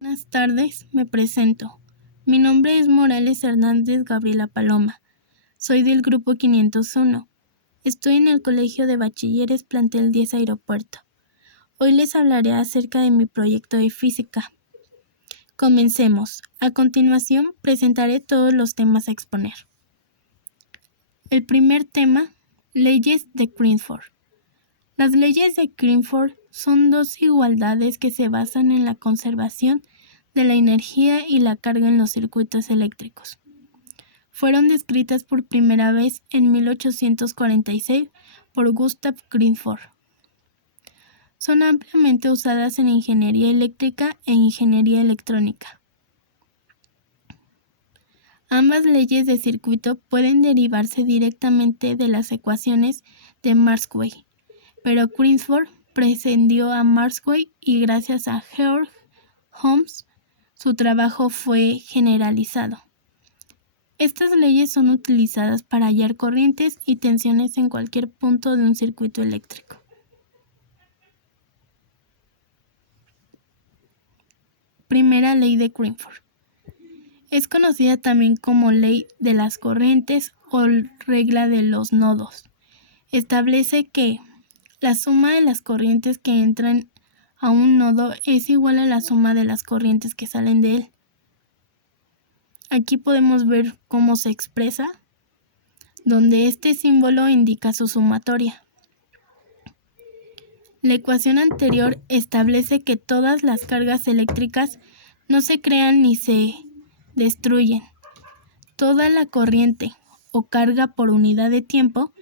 Buenas tardes, me presento. Mi nombre es Morales Hernández Gabriela Paloma. Soy del grupo 501. Estoy en el Colegio de Bachilleres Plantel 10 Aeropuerto. Hoy les hablaré acerca de mi proyecto de física. Comencemos. A continuación, presentaré todos los temas a exponer. El primer tema, leyes de Greenford. Las leyes de Greenford son dos igualdades que se basan en la conservación de la energía y la carga en los circuitos eléctricos. Fueron descritas por primera vez en 1846 por Gustav Greenford. Son ampliamente usadas en ingeniería eléctrica e ingeniería electrónica. Ambas leyes de circuito pueden derivarse directamente de las ecuaciones de Maxwell, pero Greenford precedió a Maxwell y gracias a Georg Ohm su trabajo fue generalizado. Estas leyes son utilizadas para hallar corrientes y tensiones en cualquier punto de un circuito eléctrico. Primera ley de Greenford. Es conocida también como ley de las corrientes o regla de los nodos. Establece que la suma de las corrientes que entran a un nodo es igual a la suma de las corrientes que salen de él. Aquí podemos ver cómo se expresa, donde este símbolo indica su sumatoria. La ecuación anterior establece que todas las cargas eléctricas no se crean ni se destruyen. Toda la corriente o carga por unidad de tiempo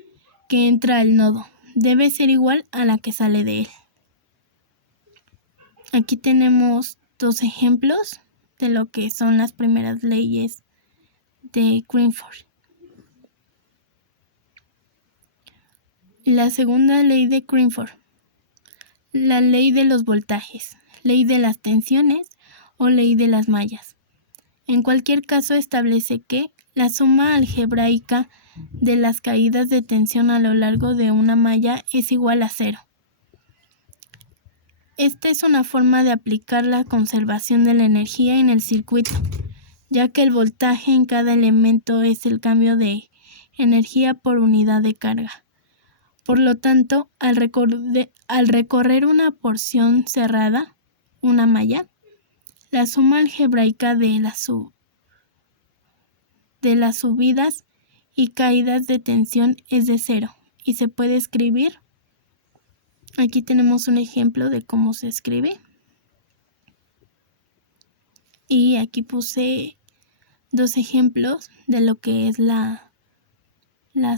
que entra al nodo debe ser igual a la que sale de él. Aquí tenemos dos ejemplos de lo que son las primeras leyes de Greenford. La segunda ley de Greenford, la ley de los voltajes, ley de las tensiones o ley de las mallas. En cualquier caso establece que la suma algebraica de las caídas de tensión a lo largo de una malla es igual a 0. Esta es una forma de aplicar la conservación de la energía en el circuito, ya que el voltaje en cada elemento es el cambio de energía por unidad de carga. Por lo tanto, al recorrer una porción cerrada, una malla, la suma algebraica de las subidas y caídas de tensión es de 0 y se puede escribir. Aquí tenemos un ejemplo de cómo se escribe. Y aquí puse dos ejemplos de lo que es la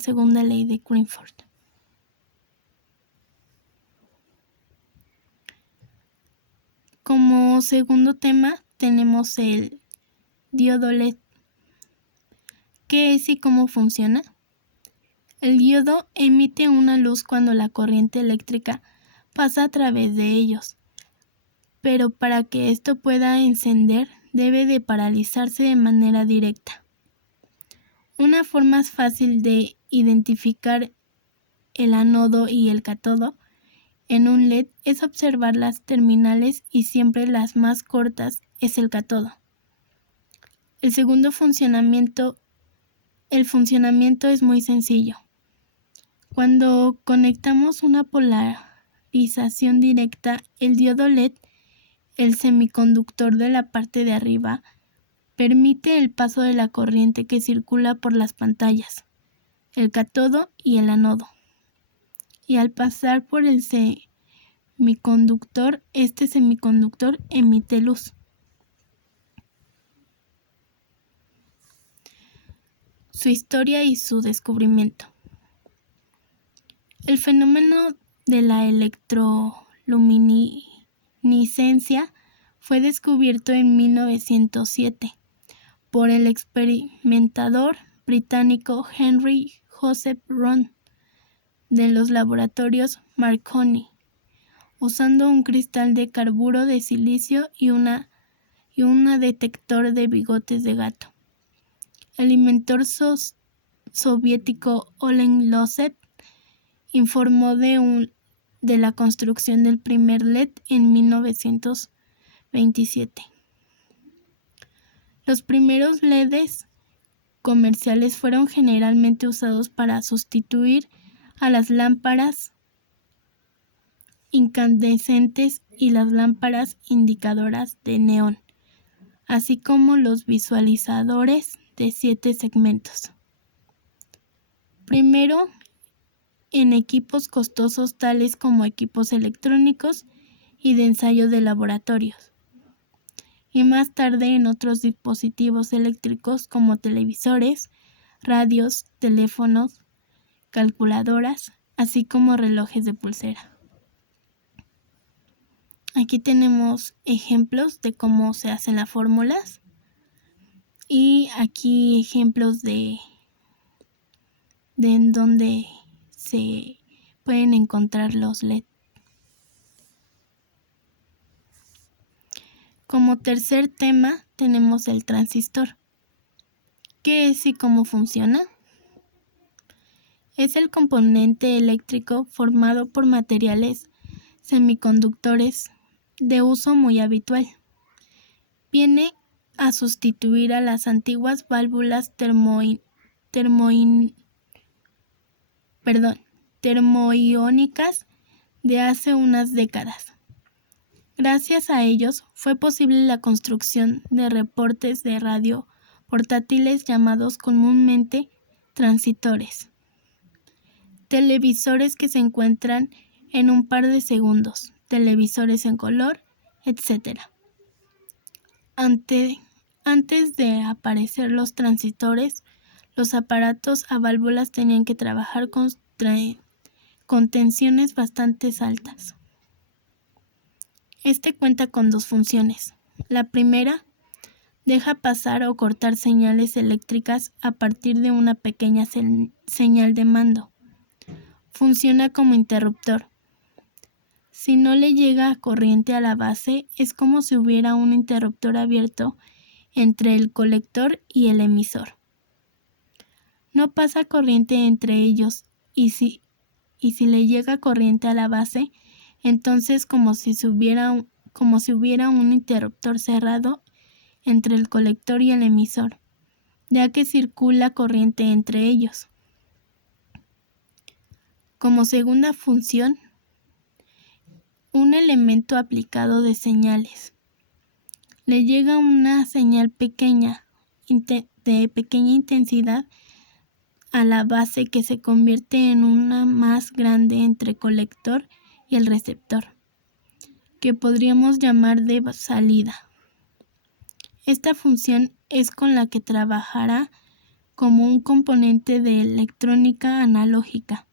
segunda ley de Greenford. Como segundo tema tenemos el diodo LED. ¿Qué es y cómo funciona? El diodo emite una luz cuando la corriente eléctrica pasa a través de ellos, pero para que esto pueda encender debe de paralizarse de manera directa. Una forma fácil de identificar el ánodo y el cátodo en un LED es observar las terminales y siempre las más cortas es el cátodo. El funcionamiento es muy sencillo. Cuando conectamos una polarización directa, el diodo LED, el semiconductor de la parte de arriba, permite el paso de la corriente que circula por las pantallas, el cátodo y el ánodo. Y al pasar por el semiconductor, este semiconductor emite luz. Su historia y su descubrimiento. El fenómeno de la electroluminiscencia fue descubierto en 1907 por el experimentador británico Henry Joseph Roth de los laboratorios Marconi, usando un cristal de carburo de silicio y una detector de bigotes de gato. El inventor soviético Oleg Losev informó de la construcción del primer LED en 1927. Los primeros LEDs comerciales fueron generalmente usados para sustituir a las lámparas incandescentes y las lámparas indicadoras de neón, así como los visualizadores de 7 segmentos. Primero, en equipos costosos tales como equipos electrónicos y de ensayo de laboratorios, y más tarde en otros dispositivos eléctricos como televisores, radios, teléfonos, calculadoras, así como relojes de pulsera. Aquí tenemos ejemplos de cómo se hacen las fórmulas y aquí ejemplos de en donde se pueden encontrar los LED. Como tercer tema tenemos el transistor. ¿Qué es y cómo funciona? Es el componente eléctrico formado por materiales semiconductores de uso muy habitual. Viene a sustituir a las antiguas válvulas termoiónicas de hace unas décadas. Gracias a ellos fue posible la construcción de reportes de radio portátiles llamados comúnmente transistores, televisores que se encuentran en un par de segundos, televisores en color, etc. Antes de aparecer los transistores, los aparatos a válvulas tenían que trabajar con tensiones bastante altas. Este cuenta con dos funciones. La primera, deja pasar o cortar señales eléctricas a partir de una pequeña señal de mando. Funciona como interruptor. Si no le llega corriente a la base, es como si hubiera un interruptor abierto entre el colector y el emisor. No pasa corriente entre ellos y si le llega corriente a la base, entonces como si hubiera un interruptor cerrado entre el colector y el emisor, ya que circula corriente entre ellos. Como segunda función, un elemento aplicado de señales. Le llega una señal pequeña, de pequeña intensidad, a la base que se convierte en una más grande entre colector y el receptor, que podríamos llamar de salida. Esta función es con la que trabajará como un componente de electrónica analógica.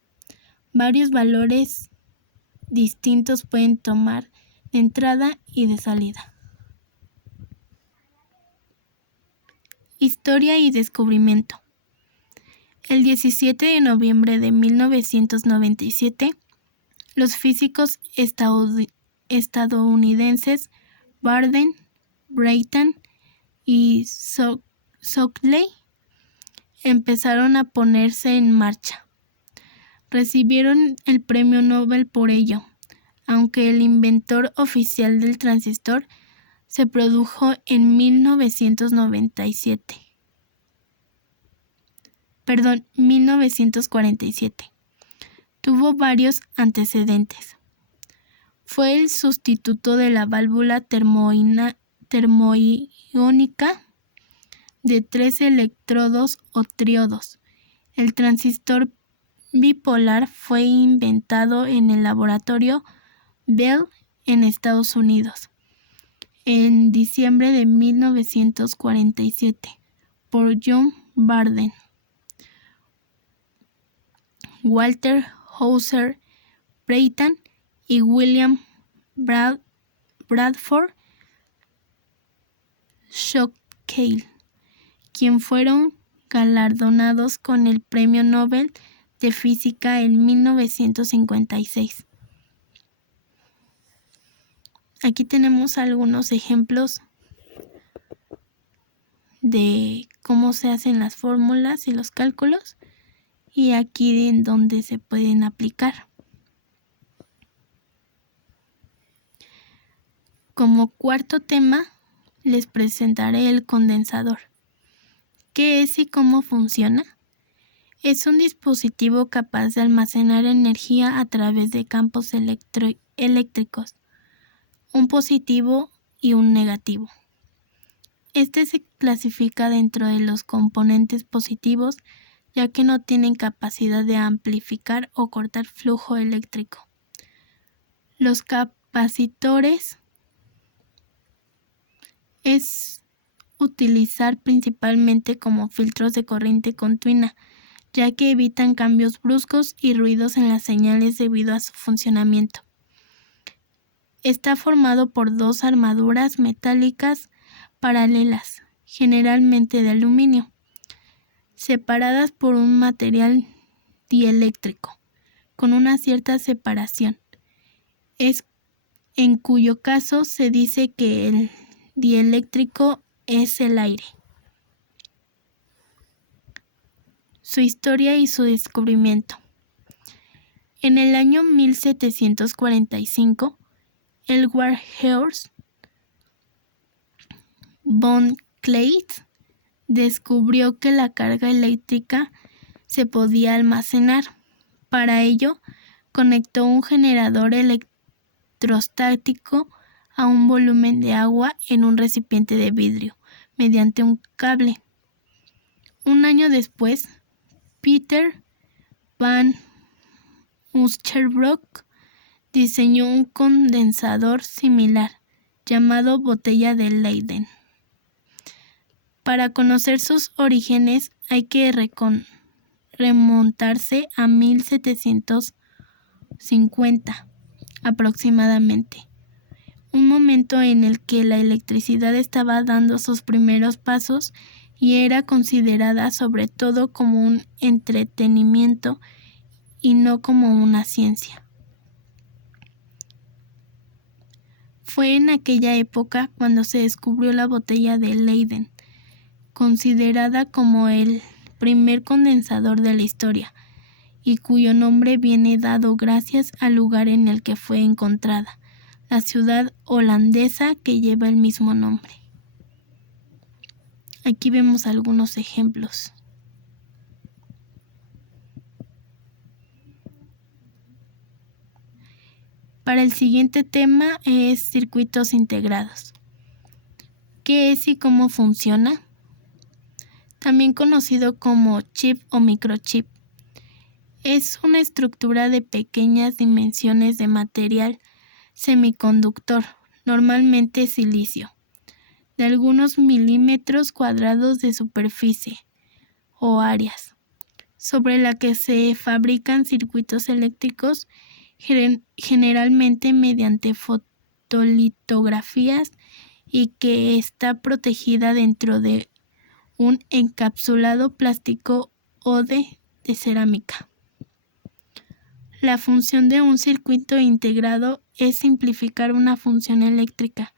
Varios valores distintos pueden tomar de entrada y de salida. Historia y descubrimiento. El 17 de noviembre de 1997, los físicos estadounidenses Barden, Brayton y Shockley empezaron a ponerse en marcha. Recibieron el premio Nobel por ello, aunque el inventor oficial del transistor se produjo en 1947. Tuvo varios antecedentes. Fue el sustituto de la válvula termoiónica de 3 electrodos o triodos. El transistor bipolar fue inventado en el laboratorio Bell en Estados Unidos en diciembre de 1947 por John Barden, Walter Hauser Brayton y William Bradford Shockley, quien fueron galardonados con el Premio Nobel de Física en 1956. Aquí tenemos algunos ejemplos de cómo se hacen las fórmulas y los cálculos y aquí en donde se pueden aplicar. Como cuarto tema, les presentaré el condensador. ¿Qué es y cómo funciona? Es un dispositivo capaz de almacenar energía a través de campos eléctricos, un positivo y un negativo. Este se clasifica dentro de los componentes positivos, ya que no tienen capacidad de amplificar o cortar flujo eléctrico. Los capacitores es utilizar principalmente como filtros de corriente continua, ya que evitan cambios bruscos y ruidos en las señales debido a su funcionamiento. Está formado por dos armaduras metálicas paralelas, generalmente de aluminio, separadas por un material dieléctrico, con una cierta separación, en cuyo caso se dice que el dieléctrico es el aire. Su historia y su descubrimiento. En el año 1745, Edward Hertz von Kleist descubrió que la carga eléctrica se podía almacenar. Para ello, conectó un generador electrostático a un volumen de agua en un recipiente de vidrio mediante un cable. Un año después, Peter van Musschenbroek diseñó un condensador similar, llamado botella de Leyden. Para conocer sus orígenes hay que remontarse a 1750 aproximadamente, un momento en el que la electricidad estaba dando sus primeros pasos y era considerada sobre todo como un entretenimiento y no como una ciencia. Fue en aquella época cuando se descubrió la botella de Leyden, considerada como el primer condensador de la historia, y cuyo nombre viene dado gracias al lugar en el que fue encontrada, la ciudad holandesa que lleva el mismo nombre. Aquí vemos algunos ejemplos. Para el siguiente tema es circuitos integrados. ¿Qué es y cómo funciona? También conocido como chip o microchip. Es una estructura de pequeñas dimensiones de material semiconductor, normalmente silicio, de algunos milímetros cuadrados de superficie o áreas, sobre la que se fabrican circuitos eléctricos generalmente mediante fotolitografías y que está protegida dentro de un encapsulado plástico o de cerámica. La función de un circuito integrado es simplificar una función eléctrica.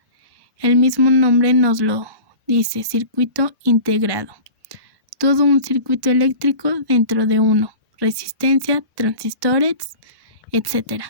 El mismo nombre nos lo dice, circuito integrado. Todo un circuito eléctrico dentro de uno, resistencia, transistores, etc.